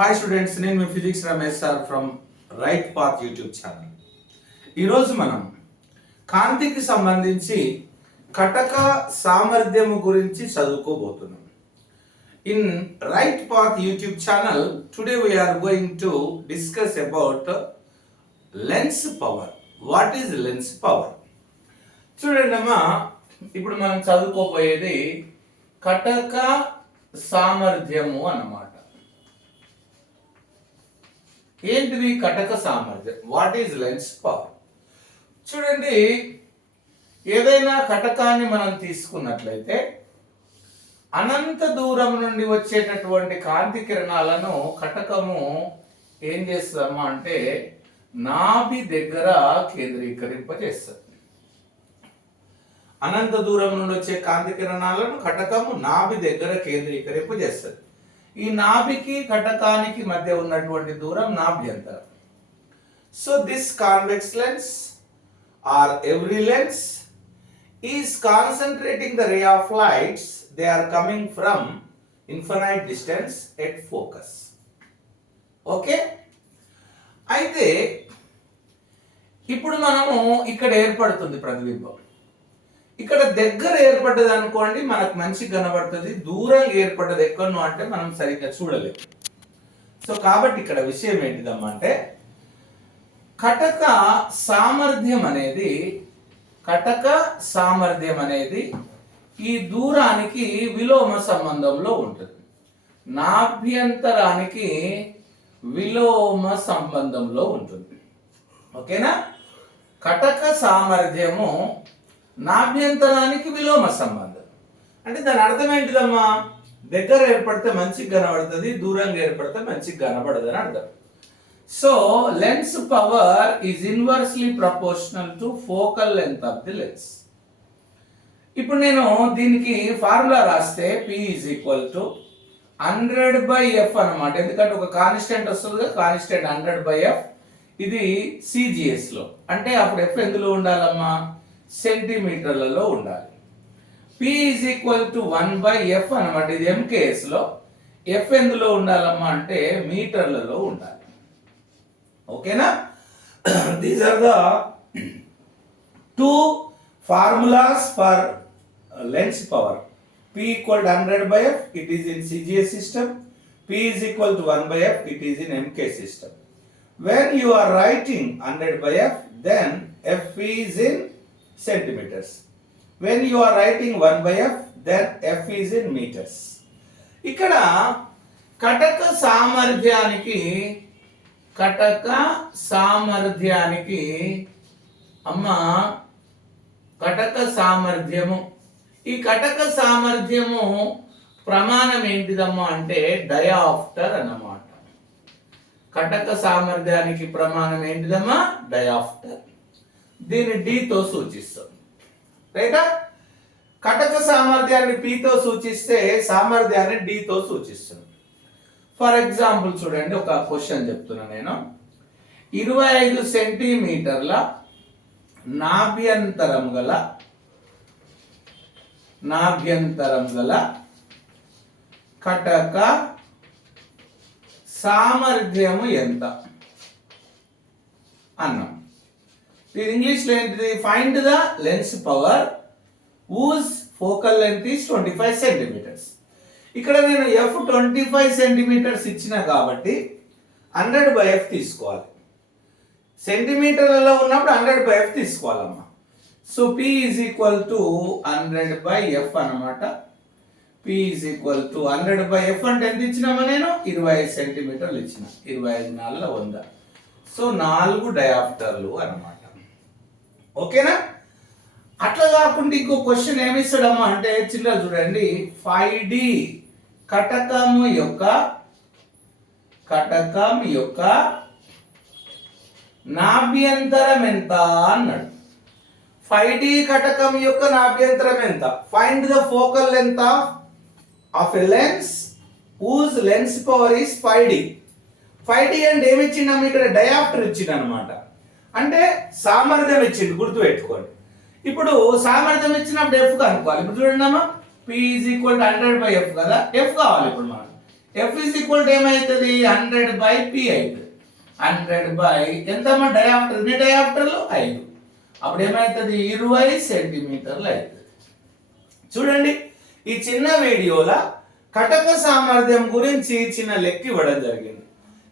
Hi students నేను మీ physics Ramesh sir from right path YouTube channel ఈరోజు మనం కాంతికి సంబంధించి కటక సామర్థ్యము గురించి చదువుకోబోతున్నాం. In right path YouTube channel today we are going to discuss about lens power what is lens power చూడండి అమ్మా ఇప్పుడు మనం చదువుకోబోయేది కటక సామర్థ్యము అన్నమాట. ఏంటిది? కటక సామర్థ్యం వాట్ ఈజ్ లెన్స్ పవర్ చూడండి ఏదైనా కటకాన్ని మనం తీసుకున్నట్లయితే అనంత దూరం నుండి వచ్చేటటువంటి కాంతి కిరణాలను కటకము ఏం చేస్తుందమ్మా అంటే నాభి దగ్గర కేంద్రీకరింపజేస్తుంది. అనంత దూరం నుండి వచ్చే కాంతి కిరణాలను కటకము నాభి దగ్గర కేంద్రీకరింపజేస్తుంది. ఈ నాభికి కటకానికి మధ్య ఉన్నటువంటి దూరం నాభ్యంతరం. So this convex lens or every lens is concentrating the ray of lights they are coming from infinite distance at focus okay అయితే ఇప్పుడు మనము ఇక్కడ ఏర్పడుతుంది ప్రతిబింబం. ఇక్కడ దగ్గర ఏర్పడ్డది అనుకోండి మనకు మంచి కనబడుతుంది. దూరం ఏర్పడ్డది ఎక్కడనో అంటే మనం సరిగ్గా చూడలేము సో కాబట్టి ఇక్కడ విషయం ఏంటిదమ్మా అంటే కటక సామర్థ్యం అనేది కటక సామర్థ్యం అనేది ఈ దూరానికి విలోమ సంబంధంలో ఉంటుంది. నాభ్యంతరానికి విలోమ సంబంధంలో ఉంటుంది. ఓకేనా? కటక సామర్థ్యము నాభ్యంతరానికి విలోమ సంబంధం. అంటే దాని అర్థం ఏంటిదమ్మా? దగ్గర ఏర్పడితే మంచిగా కనబడుతుంది దూరంగా ఏర్పడితే మంచిగా కనబడదు అని అర్థం. So lens power is inversely proportional to focal length of the lens ఇప్పుడు నేను దీనికి ఫార్ములా రాస్తే P is equal to hundred by F అనమాట ఎందుకంటే ఒక కాన్స్టెంట్ వస్తుంది కాన్స్టెంట్ హండ్రెడ్ బై ఎఫ్ ఇది సిజిఎస్లో. అంటే అప్పుడు ఎఫ్ ఎందులో ఉండాలమ్మా? సెంటీమీటర్లలో ఉండాలి. P is equal to one by F అనమాట ఇది ఎంకేఎస్లో ఎఫ్ ఎందులో ఉండాలమ్మా అంటే మీటర్లలో ఉండాలి. ఓకేనా? These are the two formulas for lens power P equal to hundred by F it is in CGS system P is equal to one by F it is in MK system when you are writing hundred by F then F is in centimeters. When you are writing 1 by f then f is in meters. ఇక్కడ కటక సామర్థ్యానికి కటక సామర్థ్యానికి అమ్మ కటక సామర్థ్యము. ఈ కటక సామర్థ్యము ప్రమాణం ఏంటిదమ్మా అంటే డయాఫ్టర్ అన్నమాట. కటక సామర్థ్యానికి ప్రమాణం ఏంటిదమ్మా? డయాఫ్టర్ దీన్ని డితో సూచిస్తాం. రైటా? కటక సామర్థ్యాన్ని పితో సూచిస్తే సామర్థ్యాన్ని డితో సూచిస్తుంది ఫర్ ఎగ్జాంపుల్ చూడండి ఒక క్వశ్చన్ చెప్తున్నా నేను. ఇరవై ఐదు సెంటీమీటర్ల నాభ్యంతరం గల నాభ్యంతరం గల కటక సామర్థ్యము ఎంత? అన్నాం. ఇది ఇంగ్లీష్లో ఏంటిది find the lens power whose focal length is twenty five centimeters ఇక్కడ నేను ఎఫ్ ట్వంటీ ఫైవ్ సెంటీమీటర్స్ ఇచ్చిన కాబట్టి హండ్రెడ్ బై ఎఫ్ తీసుకోవాలి. సెంటీమీటర్లలో ఉన్నప్పుడు hundred by F తీసుకోవాలమ్మా. So P is equal to hundred by F అనమాట P is equal to hundred by F అంటే ఎంత ఇచ్చినామా నేను? ఇరవై ఐదు సెంటీమీటర్లు ఇచ్చిన. ఇరవై ఐదు నాలుగు వంద. సో నాలుగు డయాప్టర్లు అన్నమాట. ఓకేనా? అట్లా కాకుండా ఇంకో క్వశ్చన్ ఏమిస్తాడమ్మా? అంటే చిన్న చూడండి. ఫైవ్ డి కటకము యొక్క కటకం యొక్క నాభ్యంతరం ఎంత అన్నాడు. ఫైవ్ డి కటకం యొక్క నాభ్యంతరం ఎంత? Find the focal length of of a lens whose lens power is five D five D అంటే ఏమి ఇచ్చిండమ్మ? ఇక్కడ డయాప్టర్ ఇచ్చిండు అనమాట అంటే సామర్థ్యం ఇచ్చిండు గుర్తుపెట్టుకోండి. ఇప్పుడు సామర్థ్యం ఇచ్చినప్పుడు ఎఫ్ కనుక్కోవాలి ఇప్పుడు చూడండి అమ్మా P is equal to hundred by F కదా? ఎఫ్ కావాలి ఇప్పుడు మనం ఎఫ్ ఈజ్ ఈక్వల్ టు ఏమవుతుంది హండ్రెడ్ బై పి అవుతుంది హండ్రెడ్ బై ఎంతమ్మా? డయాప్టర్ ఎన్ని డయాప్టర్లు ఐదు. అప్పుడు ఏమవుతుంది ఇరవై సెంటీమీటర్లు అవుతుంది చూడండి ఈ చిన్న వీడియోలో కటక సామర్థ్యం గురించి చిన్న లెక్క ఇవ్వడం జరిగింది.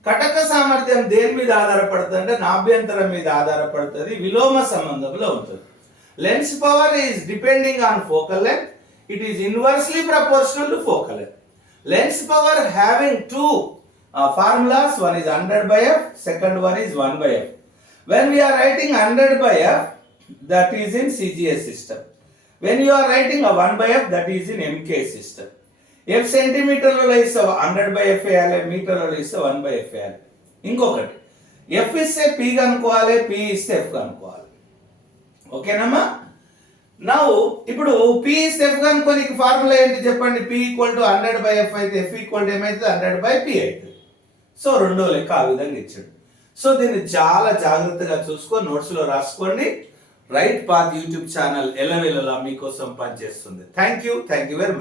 కటక సామర్థ్యం దేని మీద ఆధారపడుతుంది అంటే నాభ్యంతరం మీద ఆధారపడుతుంది విలోమ సంబంధంలో ఉంటుంది. Lens power is depending on focal length it is inversely proportional to focal length lens power having two formulas one is 100 uh, by f second one is 1 by f. When we are writing 100 by f that is in cgs system. When you are writing a 1 by f that is in mk system. F సెంటీమీటర్లలో ఇస్తావు hundred by F వేయాలి మీటర్లలో ఇస్తే one by F వేయాలి. ఇంకొకటి F ఇస్తే P కనుక్కోవాలి P ఇస్తే F కనుక్కోవాలి. ఓకేనమ్మా? నౌ ఇప్పుడు పి ఇస్తే ఎఫ్ కనుక్కొని ఫార్ములా ఏంటి చెప్పండి? P equal to hundred by F అయితే ఎఫ్ ఈక్వల్ టు ఏమైతుంది హండ్రెడ్ బై పి అవుతుంది సో రెండో లెక్క ఆ విధంగా ఇచ్చాడు. సో దీన్ని చాలా జాగ్రత్తగా చూసుకొని నోట్స్లో రాసుకోండి. రైట్ పాత్ యూట్యూబ్ ఛానల్ ఎలవెలలా మీకోసం పనిచేస్తుంది. Thank you thank you very much